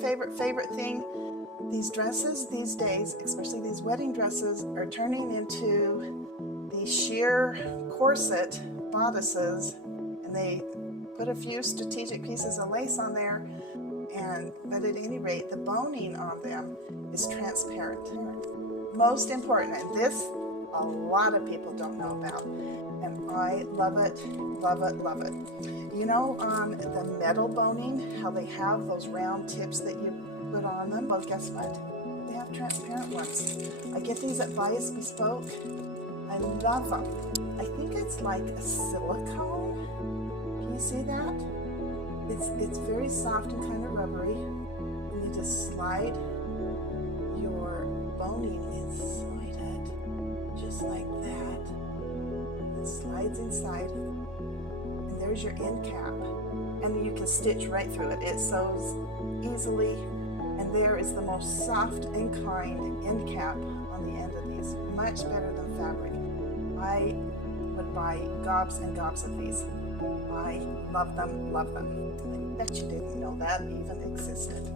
favorite thing, these dresses these days, especially these wedding dresses, are turning into these sheer corset bodices, and they put a few strategic pieces of lace on there, but at any rate, the boning on them is transparent. Most important, and this a lot of people don't know about, and I love it, love it, love it. You know, on the metal boning, how they have those round tips that you put on them? Well, guess what? They have transparent ones. I get these at Bias Bespoke. I love them. I think it's like a silicone. Can you see that? It's very soft and kind of rubbery. And you just slide your boning inside it, just like that. It slides inside, and there's your end cap. And you can stitch right through it. It sews easily, and there is the most soft and kind end cap on the end of these. Much better than fabric. I would buy gobs and gobs of these. I love them, love them. I bet you didn't know that even existed.